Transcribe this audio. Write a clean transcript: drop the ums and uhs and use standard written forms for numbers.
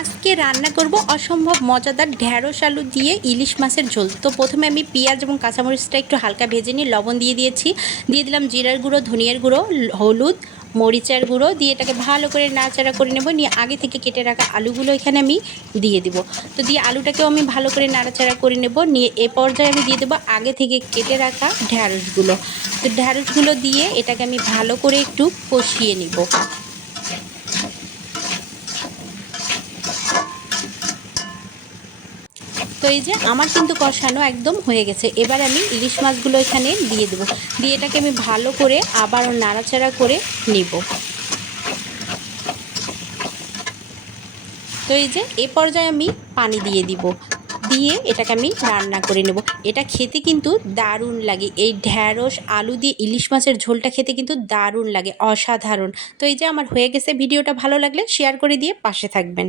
আজকে রান্না করব অসম্ভব মজাদার ঢ্যাঁড়স আলু দিয়ে ইলিশ মাছের ঝোল। তো প্রথমে আমি পেঁয়াজ এবং কাঁচামরিচটা একটু হালকা ভেজে নিয়ে লবণ দিয়ে দিয়েছি, দিয়ে দিলাম জিরার গুঁড়ো, ধনিয়ার গুঁড়ো, হলুদ, মরিচের গুঁড়ো দিয়ে এটাকে ভালো করে নাড়াচাড়া করে নেব। নিয়ে আগে থেকে কেটে রাখা আলুগুলো এখানে আমি দিয়ে দিব। তো দিয়ে আলুটাকেও আমি ভালো করে নাড়াচাড়া করে নেব। নিয়ে এ পর্যায়ে আমি দিয়ে দেবো আগে থেকে কেটে রাখা ঢ্যাঁড়সগুলো। তো ঢ্যাঁড়সগুলো দিয়ে এটাকে আমি ভালো করে একটু কষিয়ে নিব। তো এই যে আমার কিন্তু কষানো একদম হয়ে গেছে। এবার আমি ইলিশ মাছগুলো এখানে দিয়ে দেবো, দিয়ে এটাকে আমি ভালো করে আবারও নাড়াচাড়া করে নিব। তো এই যে এ পর্যায়ে আমি পানি দিয়ে দিব, দিয়ে এটাকে আমি রান্না করে নেব। এটা খেতে কিন্তু দারুণ লাগে, এই ঢ্যাঁড়স আলু দিয়ে ইলিশ মাছের ঝোলটা খেতে কিন্তু দারুণ লাগে, অসাধারণ। তো এই যে আমার হয়ে গেছে। ভিডিওটা ভালো লাগলে শেয়ার করে দিয়ে পাশে থাকবেন।